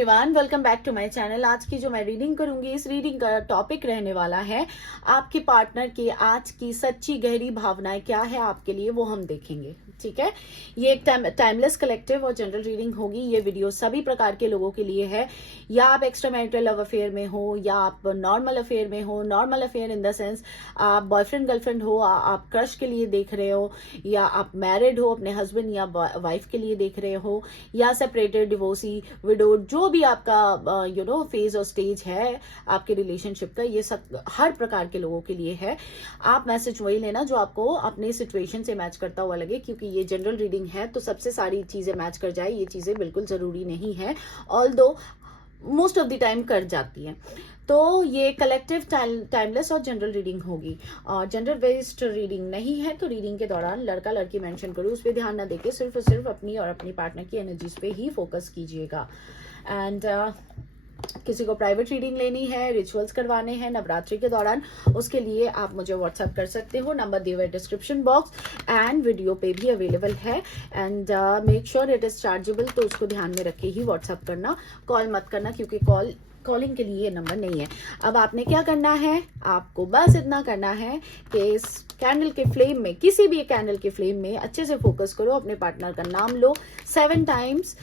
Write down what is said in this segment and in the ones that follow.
Everyone, welcome back to my channel. आज की जो मैं रीडिंग करूंगी, इस रीडिंग का टॉपिक रहने वाला है आपके पार्टनर की आज की सच्ची गहरी भावनाएं क्या है आपके लिए, वो हम देखेंगे। ठीक है, ये एक टाइमलेस कलेक्टिव और जनरल रीडिंग होगी। ये वीडियो सभी प्रकार के लोगों के लिए है, या आप एक्स्ट्रा मैरिटल लव अफेयर में हो, या आप नॉर्मल अफेयर में हो। Normal affair in the sense आप बॉयफ्रेंड गर्लफ्रेंड हो, आप क्रश के लिए देख रहे हो, या आप मैरिड हो, अपने हस्बैंड या वाइफ के लिए देख रहे हो, या सेपरेटेड, डिवोर्सी, विडोड, जो भी आपका फेज और स्टेज है आपके रिलेशनशिप का, ये सब हर प्रकार के लोगों के लिए है। आप मैसेज वही लेना जो आपको अपने सिचुएशन से मैच करता हुआ लगे, क्योंकि ये जनरल रीडिंग है तो सबसे सारी चीजें मैच कर जाए ये चीजें बिल्कुल जरूरी नहीं है, although most of the time कर जाती है। तो ये कलेक्टिव टाइमलेस और जनरल रीडिंग होगी, और जनरल बेस्ड रीडिंग नहीं है। तो रीडिंग के दौरान लड़का लड़की मेंशन करूँ उस पर ध्यान ना देके सिर्फ और सिर्फ अपनी और अपनी पार्टनर की एनर्जीज पे ही फोकस कीजिएगा। एंड किसी को प्राइवेट रीडिंग लेनी है, रिचुअल्स करवाने हैं नवरात्रि के दौरान, उसके लिए आप मुझे व्हाट्सएप कर सकते हो। नंबर दिए हुए डिस्क्रिप्शन बॉक्स एंड वीडियो पे भी अवेलेबल है। And make sure it is chargeable, तो उसको ध्यान में रख के ही व्हाट्सएप करना, कॉल मत करना, क्योंकि कॉलिंग के लिए ये नंबर नहीं है। अब आपने क्या करना है, आपको बस इतना करना है कि इस कैंडल के फ्लेम में, किसी भी कैंडल के फ्लेम में अच्छे से फोकस करो, अपने पार्टनर का नाम लो 7 टाइम्स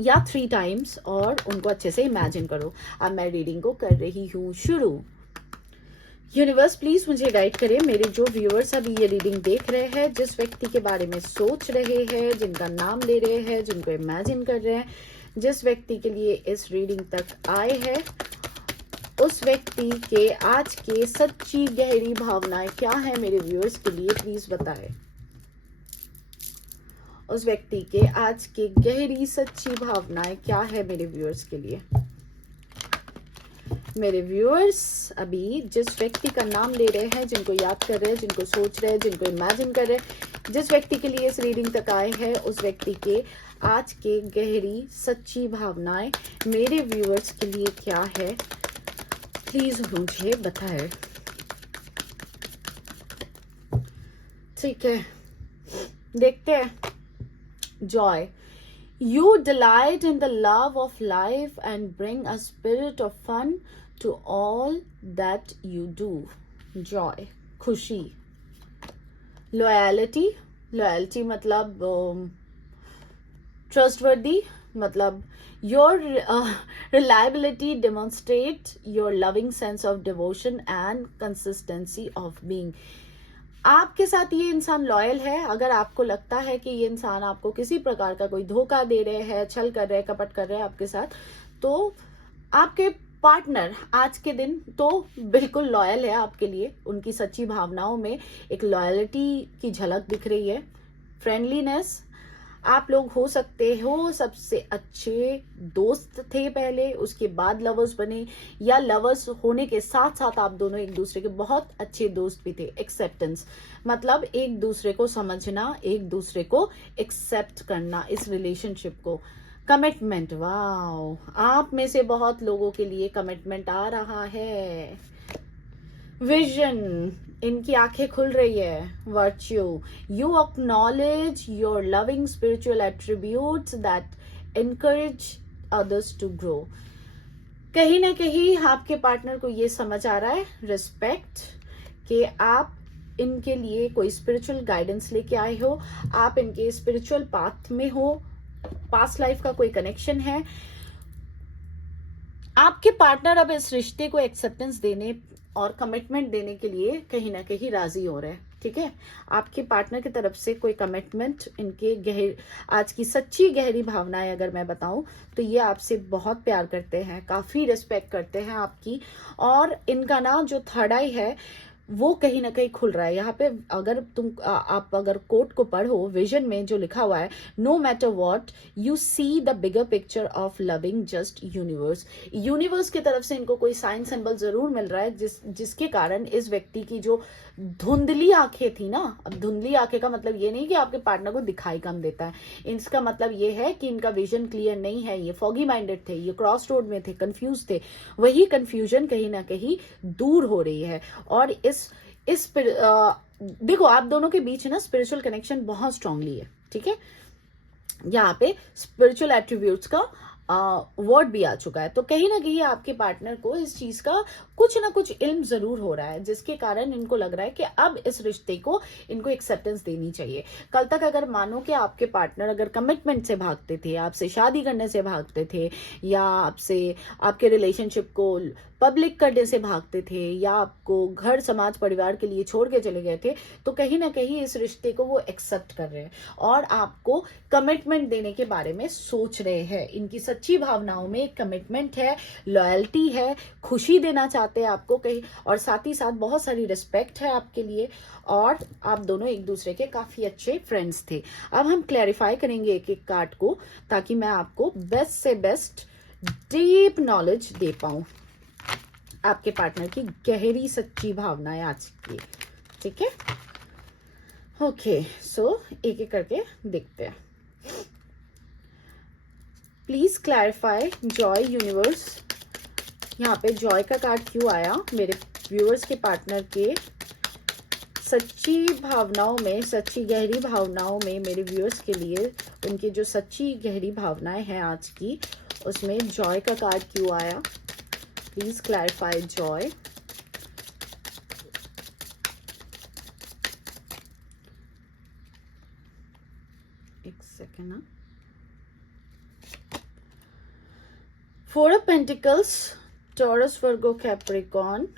या 3 टाइम्स, और उनको अच्छे से इमेजिन करो। अब मैं रीडिंग को कर रही हूँ शुरू। यूनिवर्स प्लीज मुझे गाइड करे, मेरे जो व्यूअर्स अभी ये रीडिंग देख रहे हैं, जिस व्यक्ति के बारे में सोच रहे हैं, जिनका नाम ले रहे हैं, जिनको इमेजिन कर रहे हैं, जिस व्यक्ति के लिए इस रीडिंग तक आए हैं, उस व्यक्ति के आज के सच्ची गहरी भावनाएं क्या है मेरे व्यूअर्स के लिए, प्लीज बताएं। उस व्यक्ति के आज के गहरी सच्ची भावनाएं क्या है मेरे व्यूअर्स के लिए। मेरे व्यूअर्स अभी जिस व्यक्ति का नाम ले रहे हैं, जिनको याद कर रहे हैं, जिनको सोच रहे हैं, जिनको इमेजिन कर रहे हैं, जिस व्यक्ति के लिए इस रीडिंग तक आए हैं, उस व्यक्ति के आज के गहरी सच्ची भावनाएं मेरे व्यूअर्स के लिए क्या है, प्लीज मुझे बताएं। ठीक है, देखते हैं। Joy, you delight in the love of life and bring a spirit of fun to all that you do. Joy, खुशी। loyalty मतलब trustworthy, मतलब your reliability demonstrate your loving sense of devotion and consistency of being. आपके साथ ये इंसान loyal है। अगर आपको लगता है कि ये इंसान आपको किसी प्रकार का कोई धोखा दे रहे हैं, छल कर रहे हैं, कपट कर रहे हैं आपके साथ, तो आपके पार्टनर आज के दिन तो बिल्कुल लॉयल है आपके लिए। उनकी सच्ची भावनाओं में एक लॉयलिटी की झलक दिख रही है, फ्रेंडलीनेस। आप लोग हो सकते हो सबसे अच्छे दोस्त थे पहले, उसके बाद लवर्स बने, या लवर्स होने के साथ साथ आप दोनों एक दूसरे के बहुत अच्छे दोस्त भी थे। एक्सेप्टेंस मतलब एक दूसरे को समझना, एक दूसरे को एक्सेप्ट करना इस रिलेशनशिप को। कमिटमेंट, वाओ, आप में से बहुत लोगों के लिए कमिटमेंट आ रहा है। विजन, इनकी आंखें खुल रही है। Virtue, you acknowledge your loving spiritual attributes that encourage others to grow. कहीं ना कहीं आपके पार्टनर को ये समझ आ रहा है, रिस्पेक्ट, कि आप इनके लिए कोई स्पिरिचुअल गाइडेंस लेके आए हो, आप इनके स्पिरिचुअल पाथ में हो, पास्ट लाइफ का कोई कनेक्शन है। आपके पार्टनर अब इस रिश्ते को एक्सेप्टेंस देने और कमिटमेंट देने के लिए कहीं ना कहीं राजी हो रहे हैं। ठीक है, आपके पार्टनर की तरफ से कोई कमिटमेंट, इनके आज की सच्ची गहरी भावनाएं अगर मैं बताऊं तो ये आपसे बहुत प्यार करते हैं, काफी रिस्पेक्ट करते हैं आपकी, और इनका ना जो थर्ड आई है वो कहीं ना कहीं खुल रहा है। यहाँ पे अगर आप अगर कोट को पढ़ो, विजन में जो लिखा हुआ है, no matter what you see the bigger picture of loving just universe. Universe की तरफ से इनको कोई साइन सिंबल जरूर मिल रहा है, जिसके कारण इस व्यक्ति की जो धुंधली आंखें थी ना, अब धुंधली आंखें का मतलब ये नहीं कि आपके पार्टनर को दिखाई कम देता है, इसका मतलब ये है कि इनका विजन क्लियर नहीं है, ये फॉगी माइंडेड थे, ये क्रॉस रोड में थे, कंफ्यूज थे। वही कंफ्यूजन कहीं ना कहीं दूर हो रही है, और देखो आप दोनों के बीच ना स्पिरिचुअल कनेक्शन बहुत स्ट्रांगली है। ठीक है, यहाँ पे स्पिरिचुअल एट्रीब्यूट्स का वर्ड भी आ चुका है। तो कहीं ना कहीं आपके पार्टनर को इस चीज का कुछ ना कुछ इल्म जरूर हो रहा है, जिसके कारण इनको लग रहा है कि अब इस रिश्ते को इनको एक्सेप्टेंस देनी चाहिए। कल तक अगर मानो कि आपके पार्टनर अगर कमिटमेंट से भागते थे, आपसे शादी करने से भागते थे, या आपसे आपके रिलेशनशिप को पब्लिक करने से भागते थे, या आपको घर समाज परिवार के लिए छोड़ के चले गए थे, तो कहीं ना कहीं इस रिश्ते को वो एक्सेप्ट कर रहे हैं और आपको कमिटमेंट देने के बारे में सोच रहे हैं। इनकी सच्ची भावनाओं में कमिटमेंट है, लॉयल्टी है, खुशी देना चाहते हैं आपको कहीं, और साथ ही साथ बहुत सारी रिस्पेक्ट है आपके लिए, और आप दोनों एक दूसरे के काफी अच्छे फ्रेंड्स थे। अब हम क्लैरिफाई करेंगे एक एक कार्ड को, ताकि मैं आपको बेस्ट से बेस्ट डीप नॉलेज दे पाऊं आपके पार्टनर की गहरी सच्ची भावनाएं आज की। ठीक है, ओके, सो एक एक करके देखते हैं। प्लीज क्लैरिफाई जॉय यूनिवर्स, यहाँ पे जॉय का कार्ड क्यों आया मेरे व्यूअर्स के पार्टनर के सच्ची भावनाओं में, सच्ची गहरी भावनाओं में मेरे व्यूअर्स के लिए उनकी जो सच्ची गहरी भावनाएं हैं आज की, उसमें जॉय का कार्ड क्यों आया? Please clarify Joy. एक सेकेंड ना। Four of pentacles, Taurus, Virgo, Capricorn,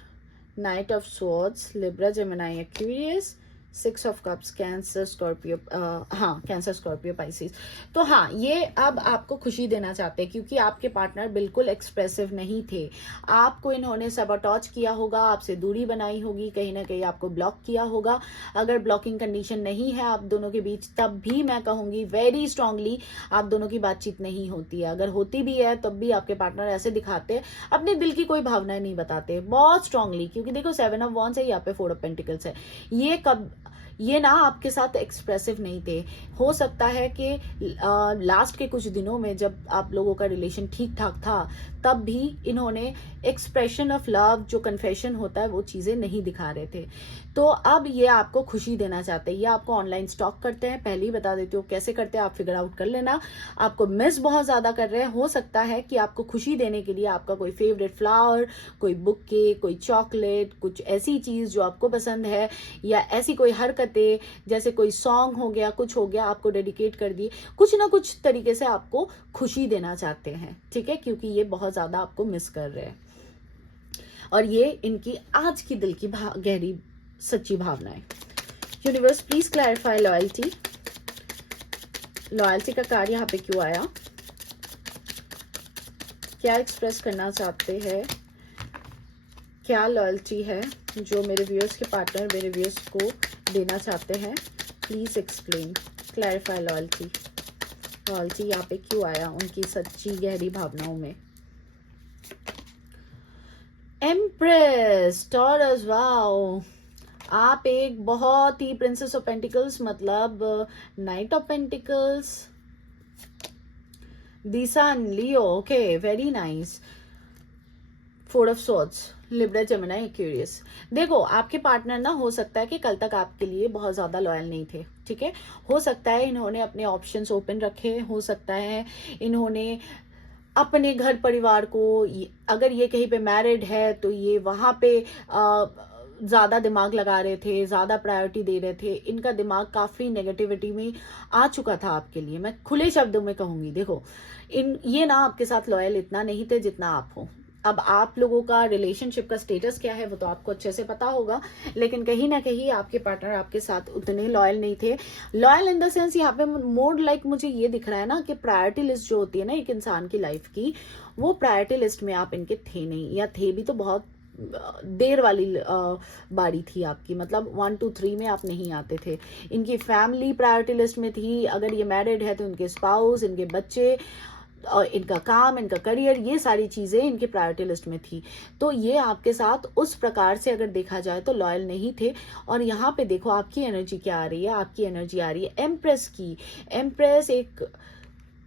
night of swords, Libra, Gemini, Aquarius, six of cups, cancer, Scorpio, cancer, Scorpio, Pisces. तो हाँ, ये अब आपको खुशी देना चाहते हैं, क्योंकि आपके पार्टनर बिल्कुल एक्सप्रेसिव नहीं थे। आपको इन्होंने सबअटॉच किया होगा, आपसे दूरी बनाई होगी, कहीं ना कहीं आपको ब्लॉक किया होगा। अगर ब्लॉकिंग कंडीशन नहीं है आप दोनों के बीच, तब भी मैं कहूंगी वेरी स्ट्रांगली आप दोनों की बातचीत नहीं होती है। अगर होती भी है तब भी आपके पार्टनर ऐसे दिखाते हैं, अपने दिल की कोई भावनाएं नहीं बताते बहुत स्ट्रांगली, क्योंकि देखो 7 ऑफ वॉन्ड्स है, यहाँ पे 4 ऑफ पेंटिकल्स है। ये ना आपके साथ एक्सप्रेसिव नहीं थे। हो सकता है कि लास्ट के कुछ दिनों में जब आप लोगों का रिलेशन ठीक ठाक था, तब भी इन्होंने एक्सप्रेशन ऑफ लव, जो कन्फेशन होता है, वो चीजें नहीं दिखा रहे थे। तो अब ये आपको खुशी देना चाहते हैं। ये आपको ऑनलाइन स्टॉक करते हैं, पहले ही बता देती हूँ कैसे करते हैं, आप फिगर आउट कर लेना। आपको मिस बहुत ज्यादा कर रहे हैं। हो सकता है कि आपको खुशी देने के लिए आपका कोई फेवरेट फ्लावर, कोई बुक्के, कोई चॉकलेट, कुछ ऐसी चीज जो आपको पसंद है, या ऐसी कोई हरकतें जैसे कोई सॉन्ग हो गया, कुछ हो गया, आपको डेडिकेट कर दिए, कुछ ना कुछ तरीके से आपको खुशी देना चाहते हैं। ठीक है, क्योंकि ये बहुत ज्यादा आपको मिस कर रहे हैं, और ये इनकी आज की दिल की गहरी सच्ची भावनाएं। Universe please clarify loyalty. Loyalty का कार्ड यहाँ पे क्यों आया? क्या एक्सप्रेस करना चाहते हैं? क्या लॉयल्टी है जो मेरे व्यूअर्स के पार्टनर मेरे व्यूअर्स को देना चाहते हैं? Please explain, clarify loyalty. Loyalty यहाँ पे क्यों आया उनकी सच्ची गहरी भावनाओं में? एम्प्रेस, टॉरस, वाओ, आप एक बहुत ही प्रिंसेस ऑफ पेंटिकल्स, मतलब knight of pentacles, the sun, Leo, okay, very nice, 4 of swords, Libra, Gemini, Aquarius. देखो आपके पार्टनर ना, हो सकता है कि कल तक आपके लिए बहुत ज्यादा लॉयल नहीं थे। ठीक है, हो सकता है इन्होंने अपने ऑप्शंस ओपन रखे, हो सकता है इन्होंने अपने घर परिवार को, अगर ये कहीं पे मैरिड है तो ये वहां पे ज्यादा दिमाग लगा रहे थे, ज्यादा प्रायोरिटी दे रहे थे। इनका दिमाग काफी नेगेटिविटी में आ चुका था आपके लिए, मैं खुले शब्दों में कहूंगी। देखो ये ना आपके साथ लॉयल इतना नहीं थे जितना आप हो। अब आप लोगों का रिलेशनशिप का स्टेटस क्या है वो तो आपको अच्छे से पता होगा, लेकिन कहीं ना कहीं आपके पार्टनर आपके साथ उतने लॉयल नहीं थे। लॉयल इन द सेंस यहाँ पे मोर लाइक मुझे ये दिख रहा है ना कि प्रायोरिटी लिस्ट जो होती है ना एक इंसान की लाइफ की, वो प्रायोरिटी लिस्ट में आप इनके थे नहीं, या थे भी तो बहुत देर वाली बारी थी आपकी, मतलब 1 2 3 में आप नहीं आते थे। इनकी फैमिली प्रायोरिटी लिस्ट में थी, अगर ये मैरिड है तो इनके स्पाउस, इनके बच्चे, और इनका काम, इनका करियर, ये सारी चीजें इनकी प्रायोरिटी लिस्ट में थी। तो ये आपके साथ उस प्रकार से अगर देखा जाए तो लॉयल नहीं थे। और यहाँ पे देखो आपकी एनर्जी क्या आ रही है? आपकी एनर्जी आ रही है एम्प्रेस की। एम्प्रेस एक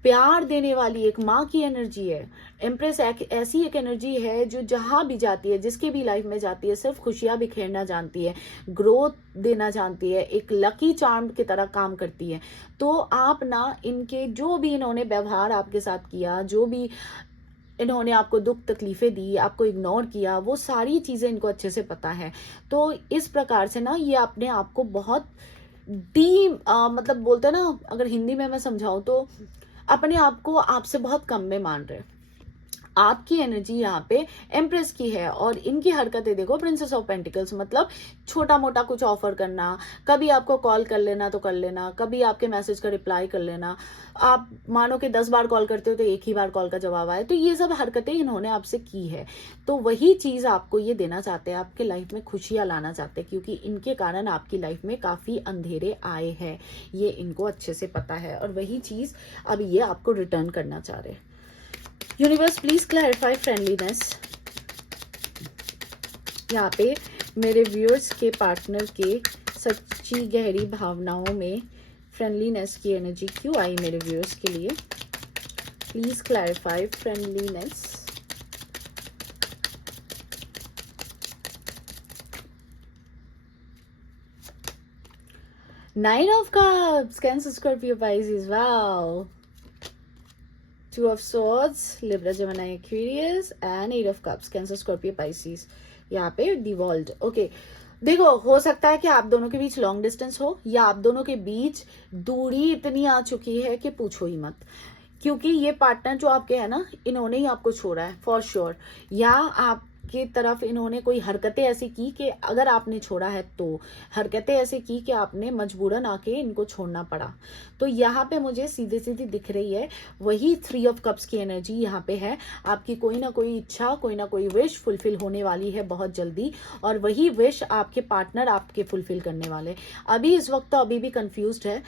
प्यार देने वाली एक माँ की एनर्जी है। एम्प्रेस ऐसी एक एनर्जी है जो जहां भी जाती है, जिसके भी लाइफ में जाती है, सिर्फ खुशियां बिखेरना जानती है, ग्रोथ देना जानती है, एक लकी चार्म की तरह काम करती है। तो आप ना इनके जो भी इन्होंने व्यवहार आपके साथ किया, जो भी इन्होंने आपको दुख तकलीफें दी, आपको इग्नोर किया, वो सारी चीजें इनको अच्छे से पता है। तो इस प्रकार से ना ये अपने आप को बहुत मतलब बोलते हैं ना, अगर हिंदी में मैं समझाऊं तो अपने आप को आपसे बहुत कम में मान रहे। आपकी एनर्जी यहाँ पे एम्प्रेस की है और इनकी हरकतें देखो, प्रिंसेस ऑफ पेंटिकल्स, मतलब छोटा मोटा कुछ ऑफर करना, कभी आपको कॉल कर लेना तो कर लेना, कभी आपके मैसेज का रिप्लाई कर लेना। आप मानो कि 10 बार कॉल करते हो तो एक ही बार कॉल का जवाब आए, तो ये सब हरकतें इन्होंने आपसे की है। तो वही चीज आपको ये देना चाहते हैं, आपके लाइफ में खुशियां लाना चाहते हैं, क्योंकि इनके कारण आपकी लाइफ में काफी अंधेरे आए हैं, ये इनको अच्छे से पता है, और वही चीज अब ये आपको रिटर्न करना चाह रहे हैं। Universe please clarify friendliness. यहाँ पे मेरे व्यूअर्स के पार्टनर के सच्ची गहरी भावनाओं में फ्रेंडलीनेस की एनर्जी क्यों आई मेरे व्यूअर्स के लिए? Please clarify friendliness. Nine of Cups, Cancer, Scorpio, Pisces. Wow. Two of Swords, Libra, Gemini, Aquarius, and Eight of Cups, Cancer, Scorpio, Pisces. यहाँ पे डिवॉल्व। ओके, देखो, हो सकता है कि आप दोनों के बीच लॉन्ग डिस्टेंस हो, या आप दोनों के बीच दूरी इतनी आ चुकी है कि पूछो ही मत, क्योंकि ये पार्टनर जो आपके है ना, इन्होंने ही आपको छोड़ा है फॉर श्योर, या आपकी तरफ इन्होंने कोई हरकतें ऐसी की कि अगर आपने छोड़ा है तो हरकतें ऐसी की कि आपने मजबूरन आके इनको छोड़ना पड़ा। तो यहाँ पे मुझे सीधे सीधी दिख रही है वही 3 ऑफ कप्स की एनर्जी यहाँ पे है। आपकी कोई ना कोई इच्छा, कोई ना कोई विश फुलफिल होने वाली है बहुत जल्दी, और वही विश आपके पार्टनर आपके फुलफिल करने वाले। अभी इस वक्त तो अभी भी कंफ्यूज्ड है,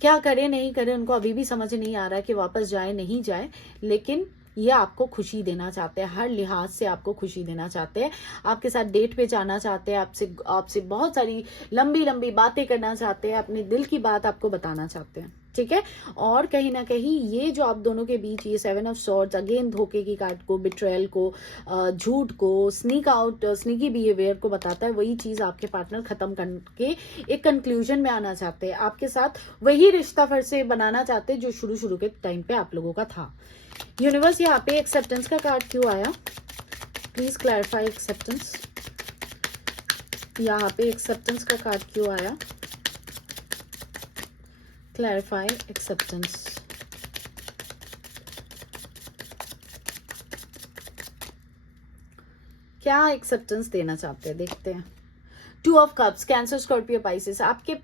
क्या करे नहीं करे, उनको अभी भी समझ नहीं आ रहा है कि वापस जाए नहीं जाए, लेकिन ये आपको खुशी देना चाहते हैं, हर लिहाज से आपको खुशी देना चाहते हैं, आपके साथ डेट पे जाना चाहते हैं, आपसे बहुत सारी लंबी लंबी बातें करना चाहते हैं, अपने दिल की बात आपको बताना चाहते हैं, ठीक है। और कहीं ना कहीं ये जो आप दोनों के बीच ये 7 ऑफ सॉर्ड्स, अगेन धोखे की कार्ड को, बिट्रेयल को, झूठ को, स्नीक आउट, स्नीकी बिहेवियर को बताता है, वही चीज आपके पार्टनर खत्म करके एक कंक्लूजन में आना चाहते हैं, आपके साथ वही रिश्ता फिर से बनाना चाहते हैं जो शुरू शुरू के टाइम पे आप लोगों का था। यूनिवर्स यहाँ पे एक्सेप्टेंस का कार्ड क्यों आया? Please clarify acceptance. यहाँ पे एक्सेप्टेंस का कार्ड क्यों आया? Clarify acceptance. क्या एक्सेप्टेंस देना चाहते हैं, देखते हैं। 2 of cups, cancer, Scorpio, Pisces. आपके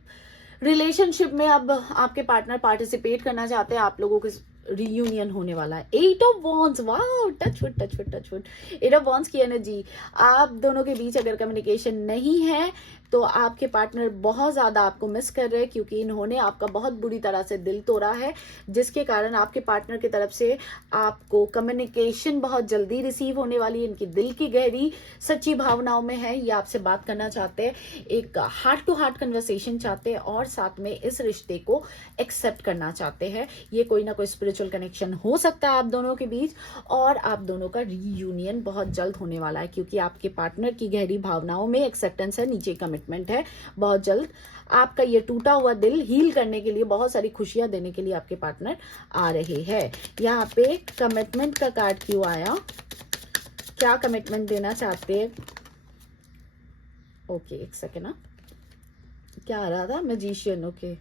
रिलेशनशिप में अब आपके पार्टनर पार्टिसिपेट करना चाहते हैं, आप लोगों के रियूनियन होने वाला है। 8 of wands, wow, touchwood touchwood touchwood. 8 of wands की एनर्जी, आप दोनों के बीच अगर कम्युनिकेशन नहीं है तो आपके पार्टनर बहुत ज्यादा आपको मिस कर रहे हैं, क्योंकि इन्होंने आपका बहुत बुरी तरह से दिल तोड़ा है, जिसके कारण आपके पार्टनर की तरफ से आपको कम्युनिकेशन बहुत जल्दी रिसीव होने वाली है। इनकी दिल की गहरी सच्ची भावनाओं में है, ये आपसे बात करना चाहते हैं, एक हार्ट टू हार्ट कन्वर्सेशन चाहते हैं, और साथ में इस रिश्ते को एक्सेप्ट करना चाहते हैं। ये कोई ना कोई स्पिरिचुअल कनेक्शन हो सकता है आप दोनों के बीच, और आप दोनों का रीयूनियन बहुत जल्द होने वाला है, क्योंकि आपके पार्टनर की गहरी भावनाओं में एक्सेप्टेंस है, नीचे कमिटमेंट है। बहुत जल्द आपका ये टूटा हुआ दिल हील करने के लिए, बहुत सारी खुशियां देने के लिए आपके पार्टनर आ रहे हैं। यहाँ पे कमिटमेंट का कार्ड क्यों आया? क्या कमिटमेंट देना चाहते हैं? ओके, एक सेकेंड ना, क्या आ रहा था? मैजिशियन। ओके,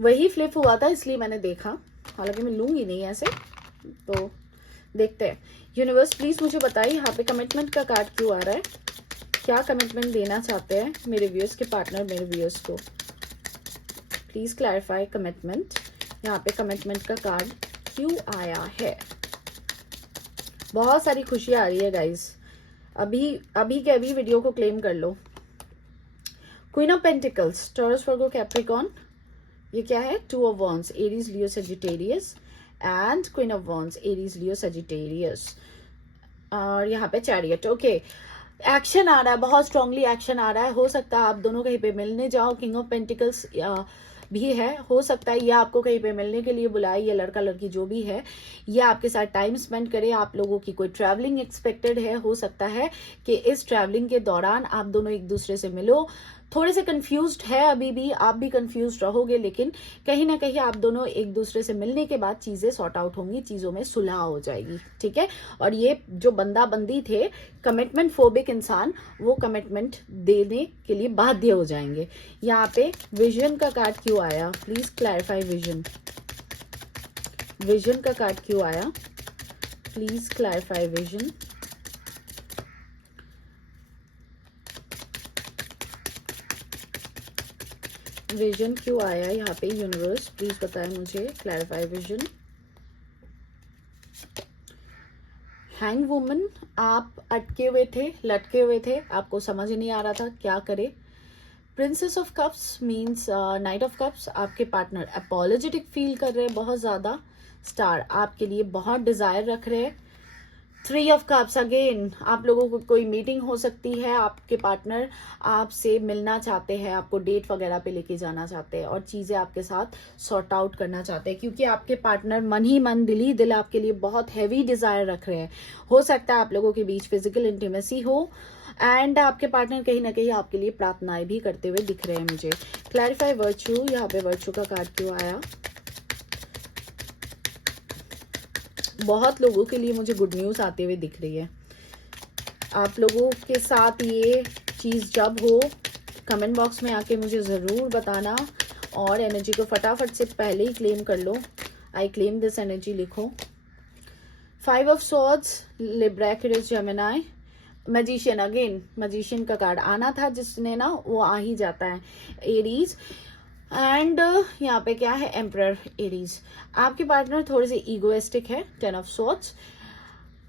वही फ्लिप हुआ था इसलिए मैंने देखा, हालांकि मैं लूंगी नहीं ऐसे, तो देखते हैं। यूनिवर्स प्लीज मुझे बताइए यहाँ पे कमिटमेंट का कार्ड क्यों आ रहा है? क्या कमिटमेंट देना चाहते हैं मेरे व्यूअर्स के पार्टनर मेरे व्यूअर्स को? Please clarify commitment. यहाँ पे कमिटमेंट का कार्ड क्यों आया है? बहुत सारी खुशियां आ रही है गाइस, अभी के अभी वीडियो को क्लेम कर लो। Queen of pentacles, Taurus, Virgo, Capricorn, ये क्या है? 2 of wands, Aries, Leo, Sagittarius, and queen of wands, Aries, Leo, Sagittarius, और यहाँ पे चैरियट। ओके, एक्शन आ रहा है, बहुत स्ट्रांगली एक्शन आ रहा है। हो सकता है आप दोनों कहीं पे मिलने जाओ। किंग ऑफ पेंटिकल्स भी है। हो सकता है ये आपको कहीं पे मिलने के लिए बुलाए, ये लड़का लड़की जो भी है ये आपके साथ टाइम स्पेंड करे। आप लोगों की कोई ट्रैवलिंग एक्सपेक्टेड है। हो सकता है कि इस ट्रैवलिंग के दौरान आप दोनों एक दूसरे से मिलो। थोड़े से कंफ्यूज्ड है अभी भी, आप भी कंफ्यूज्ड रहोगे, लेकिन कहीं ना कहीं आप दोनों एक दूसरे से मिलने के बाद चीजें सॉर्ट आउट होंगी, चीजों में सुलह हो जाएगी, ठीक है। और ये जो बंदा बंदी थे कमिटमेंट फोबिक इंसान, वो कमिटमेंट देने के लिए बाध्य हो जाएंगे। यहाँ पे विजन का कार्ड क्यों आया, प्लीज क्लैरिफाई। विजन का कार्ड क्यों आया, प्लीज क्लैरिफाई विजन। विजन क्यों आया यहाँ पे, यूनिवर्स प्लीज बताएं मुझे, क्लैरिफाई विजन। हैंग वुमन, आप अटके हुए थे, लटके हुए थे, आपको समझ नहीं आ रहा था क्या करे। Princess of cups means night of cups, आपके पार्टनर अपोलोजेटिक फील कर रहे हैं बहुत ज्यादा। स्टार आपके लिए बहुत डिजायर रख रहे हैं। 3 ऑफ कप्स, अगेन आप लोगों को कोई मीटिंग हो सकती है, आपके पार्टनर आपसे मिलना चाहते हैं, आपको डेट वगैरह पे लेके जाना चाहते हैं और चीजें आपके साथ सॉर्ट आउट करना चाहते हैं, क्योंकि आपके पार्टनर मन ही मन दिल ही दिल आपके लिए बहुत हैवी डिजायर रख रहे हैं। हो सकता है आप लोगों के बीच फिजिकल इंटीमेसी हो एंड आपके पार्टनर कहीं ना कहीं आपके लिए प्रार्थनाएं भी करते हुए दिख रहे हैं मुझे। क्लैरिफाई वर्च्यू, यहाँ पे वर्च्यू का कार्ड क्यों आया। बहुत लोगों के लिए मुझे गुड न्यूज आते हुए दिख रही है। आप लोगों के साथ ये चीज जब हो कमेंट बॉक्स में आके मुझे जरूर बताना और एनर्जी को फटाफट से पहले ही क्लेम कर लो। आई क्लेम दिस एनर्जी लिखो। 5 of swords, Libra, Aquarius, Gemini, magician, again magician का कार्ड आना था जिसने ना, वो आ ही जाता है। एरीज एंड यहाँ पे क्या है, एम्परर, एरीज। आपके पार्टनर थोड़े से ईगोइस्टिक है। 10 ऑफ सॉर्ड्स,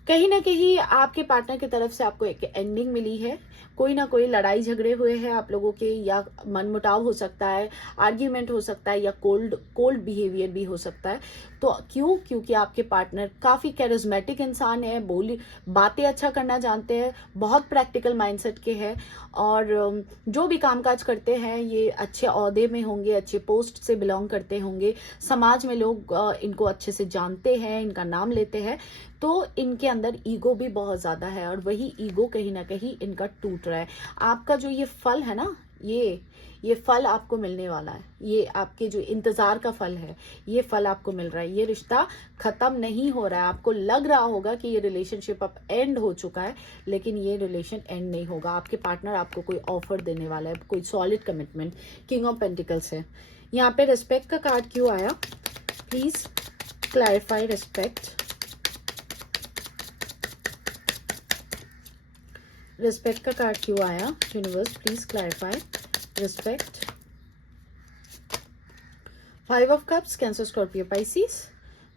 कहीं ना कहीं आपके पार्टनर की तरफ से आपको एक एंडिंग मिली है। कोई ना कोई लड़ाई झगड़े हुए हैं आप लोगों के, या मनमुटाव हो सकता है, आर्ग्यूमेंट हो सकता है, या कोल्ड बिहेवियर भी हो सकता है। तो क्यों, क्योंकि आपके पार्टनर काफी कैरिज्मेटिक इंसान है, बातें अच्छा करना जानते हैं, बहुत प्रैक्टिकल माइंडसेट के हैं और जो भी कामकाज करते हैं ये अच्छे ओहदे में होंगे, अच्छे पोस्ट से बिलोंग करते होंगे, समाज में लोग इनको अच्छे से जानते हैं, इनका नाम लेते हैं। तो इनके अंदर ईगो भी बहुत ज्यादा है और वही ईगो कहीं ना कहीं इनका टूट रहा है। आपका जो ये फल है ना, ये फल आपको मिलने वाला है। ये आपके जो इंतजार का फल है, ये फल आपको मिल रहा है। ये रिश्ता खत्म नहीं हो रहा है। आपको लग रहा होगा कि ये रिलेशनशिप अब एंड हो चुका है, लेकिन ये रिलेशन एंड नहीं होगा। आपके पार्टनर आपको कोई ऑफर देने वाला है, कोई solid commitment. King of pentacles है। यहाँ पे रिस्पेक्ट का कार्ड क्यों आया, प्लीज क्लैरिफाई। रिस्पेक्ट का कार्ड क्यों आया, universe please clarify. Respect. 5 of cups, cancer, Scorpio, Pisces.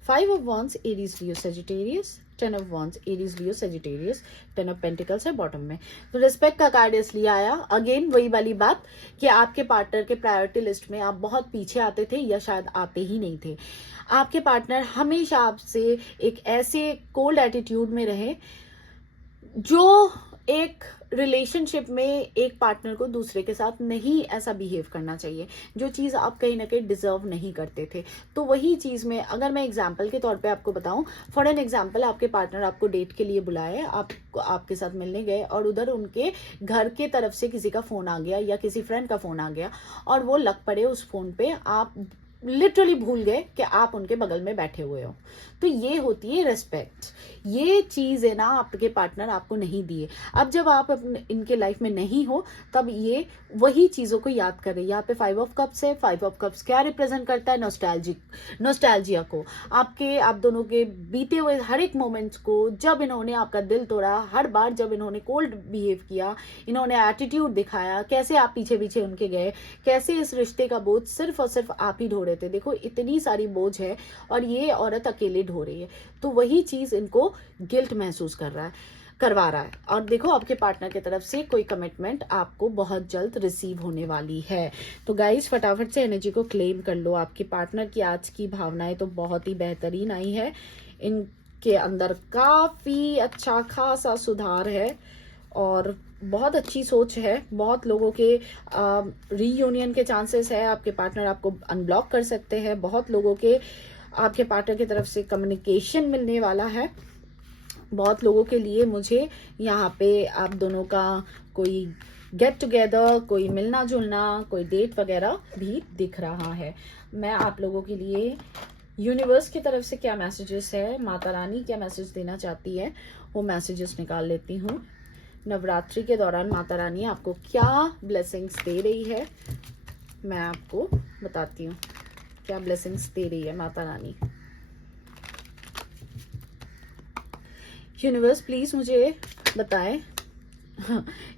5 of wands, Aries, Leo, Sagittarius. 10 of wands, Aries, Leo, Sagittarius. 10 of pentacles है बॉटम में। तो रिस्पेक्ट का कार्ड इसलिए आया, अगेन वही वाली बात कि आपके पार्टनर के प्रायोरिटी लिस्ट में आप बहुत पीछे आते थे या शायद आते ही नहीं थे। आपके पार्टनर हमेशा आपसे एक ऐसे कोल्ड एटीट्यूड में रहे जो एक रिलेशनशिप में एक पार्टनर को दूसरे के साथ नहीं ऐसा बिहेव करना चाहिए, जो चीज आप कहीं ना कहीं डिजर्व नहीं करते थे। तो वही चीज में अगर मैं एग्जांपल के तौर पे आपको बताऊं, फॉर एन एग्जांपल, आपके पार्टनर आपको डेट के लिए बुलाए, आप आपके साथ मिलने गए और उधर उनके घर के तरफ से किसी का फोन आ गया या किसी फ्रेंड का फोन आ गया और वो लग पड़े उस फोन पे, आप लिटरली भूल गए कि आप उनके बगल में बैठे हुए हो। तो ये होती है रिस्पेक्ट। ये चीज है ना, आपके पार्टनर आपको नहीं दिए। अब जब आप इनके लाइफ में नहीं हो तब ये वही चीजों को याद कर रहे हैं। यहाँ पे 5 ऑफ कप्स है। 5 ऑफ कप्स क्या रिप्रेजेंट करता है, नॉस्टैल्जिया को, आप दोनों के बीते हुए हर एक मोमेंट्स को, जब इन्होंने आपका दिल तोड़ा, हर बार जब इन्होंने कोल्ड बिहेव किया, इन्होंने एटीट्यूड दिखाया, कैसे आप पीछे पीछे उनके गए, कैसे इस रिश्ते का बोझ सिर्फ और सिर्फ आप ही ढो रहे थे। देखो इतनी सारी बोझ है और ये औरत अकेले ढो रही है। तो वही चीज इनको गिल्ट महसूस करवा रहा है। और देखो आपके पार्टनर की तरफ से कोई कमिटमेंट आपको बहुत जल्द रिसीव होने वाली है। तो गाइस फटाफट से एनर्जी को क्लेम कर लो। आपके पार्टनर की आज की भावनाएं तो बहुत ही बेहतरीन आई है। इनके अंदर काफी अच्छा खासा सुधार है और बहुत अच्छी सोच है, बहुत लोगों के रीयूनियन के चांसेस है, आपके पार्टनर आपको अनब्लॉक कर सकते हैं, बहुत लोगों के आपके पार्टनर की तरफ से कम्युनिकेशन मिलने वाला है, बहुत लोगों के लिए मुझे यहाँ पे आप दोनों का कोई गेट टुगेदर, कोई मिलना जुलना, कोई डेट वगैरह भी दिख रहा है। मैं आप लोगों के लिए यूनिवर्स की तरफ से क्या मैसेजेस है, माता रानी क्या मैसेज देना चाहती है, वो मैसेजेस निकाल लेती हूँ। नवरात्रि के दौरान माता रानी आपको क्या ब्लेसिंग्स दे रही है, मैं आपको बताती हूँ क्या ब्लेसिंग्स दे रही है माता रानी। यूनिवर्स प्लीज मुझे बताएं।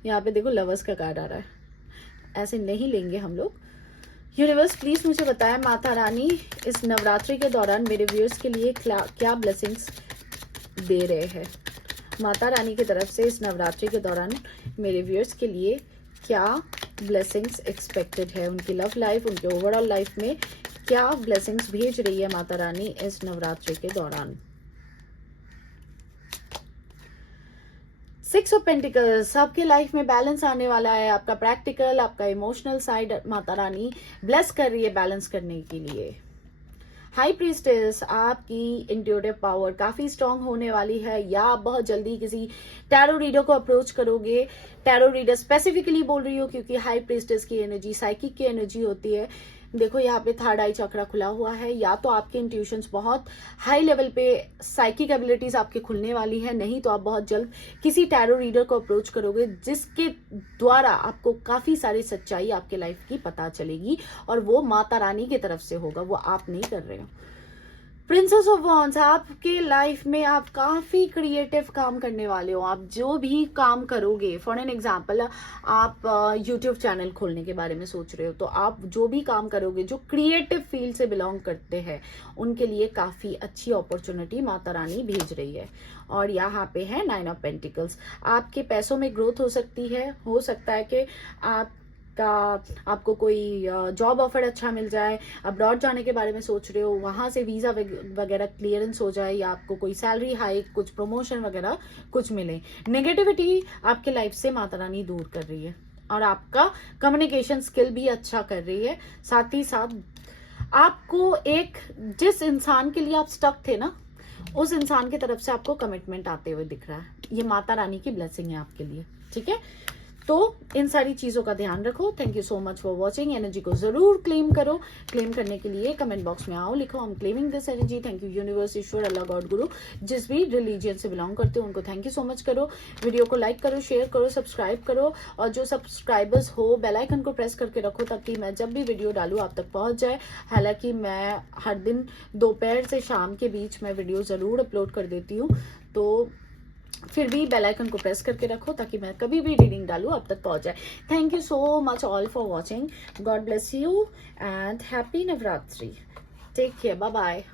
यहाँ पे देखो लवर्स का कार्ड आ रहा है, ऐसे नहीं लेंगे हम लोग। यूनिवर्स प्लीज मुझे बताएं माता रानी इस नवरात्रि के दौरान मेरे व्यूअर्स के लिए क्या ब्लेसिंग्स दे रहे हैं। माता रानी की तरफ से इस नवरात्रि के दौरान मेरे व्यूअर्स के लिए क्या ब्लेसिंग्स एक्सपेक्टेड है, उनकी लव लाइफ, उनके ओवरऑल लाइफ में क्या ब्लेसिंग्स भेज रही है माता रानी इस नवरात्रि के दौरान। 6 ऑफ पेंटिकल्स, आपके लाइफ में बैलेंस आने वाला है, आपका प्रैक्टिकल, आपका emotional side Mata Rani bless कर रही है बैलेंस करने के लिए। हाई प्रीस्टेस, आपकी इंट्यूटिव पावर काफी स्ट्रांग होने वाली है, या आप बहुत जल्दी किसी टैरो रीडर को अप्रोच करोगे। टैरो रीडर स्पेसिफिकली बोल रही हो क्योंकि हाई प्रीस्टेस की एनर्जी साइकिक की एनर्जी होती है। देखो यहाँ पे थर्ड आई चक्रा खुला हुआ है, या तो आपके इंट्यूशंस बहुत हाई लेवल पे साइकिक एबिलिटीज आपकी खुलने वाली है, नहीं तो आप बहुत जल्द किसी टैरो रीडर को अप्रोच करोगे जिसके द्वारा आपको काफी सारी सच्चाई आपके लाइफ की पता चलेगी, और वो माता रानी की तरफ से होगा, वो आप नहीं कर रहे हो। प्रिंसेस ऑफ वॉन्ड्स, आपके लाइफ में आप काफी क्रिएटिव काम करने वाले हो। आप जो भी काम करोगे, फॉर एन एग्जाम्पल आप यूट्यूब चैनल खोलने के बारे में सोच रहे हो, तो आप जो भी काम करोगे जो क्रिएटिव फील्ड से बिलोंग करते हैं उनके लिए काफी अच्छी अपॉर्चुनिटी माता रानी भेज रही है। और यहाँ पे है 9 ऑफ पेंटिकल्स, आपके पैसों में ग्रोथ हो सकती है, हो सकता है कि आपको कोई जॉब ऑफर अच्छा मिल जाए, अब्रॉड जाने के बारे में सोच रहे हो, वहां से वीजा वगैरह क्लियरेंस हो जाए, या आपको कोई सैलरी हाइक, कुछ प्रमोशन वगैरह कुछ मिले। नेगेटिविटी आपके लाइफ से माता रानी दूर कर रही है, और आपका कम्युनिकेशन स्किल भी अच्छा कर रही है। साथ ही साथ आपको एक जिस इंसान के लिए आप स्टक थे ना, उस इंसान की तरफ से आपको कमिटमेंट आते हुए दिख रहा है। ये माता रानी की ब्लेसिंग है आपके लिए, ठीक है। तो इन सारी चीजों का ध्यान रखो। Thank you so much for watching. Energy को जरूर क्लेम करो। क्लेम करने के लिए कमेंट बॉक्स में आओ, लिखो I am claiming this energy. Thank you universe, Ishwar, Allah, God, गुरु, जिस भी रिलीजियन से बिलोंग करते हो उनको थैंक यू सो मच करो। वीडियो को लाइक करो, शेयर करो, सब्सक्राइब करो, और जो सब्सक्राइबर्स हो बेल आइकन को प्रेस करके रखो ताकि मैं जब भी वीडियो डालूं आप तक पहुंच जाए। हालांकि मैं हर दिन दोपहर से शाम के बीच में वीडियो जरूर अपलोड कर देती हूँ, तो फिर भी बेल आइकन को प्रेस करके रखो ताकि मैं कभी भी रीडिंग डालूं आप तक पहुंच जाए। Thank you so much all for watching. God bless you and happy Navratri. Take care, bye bye.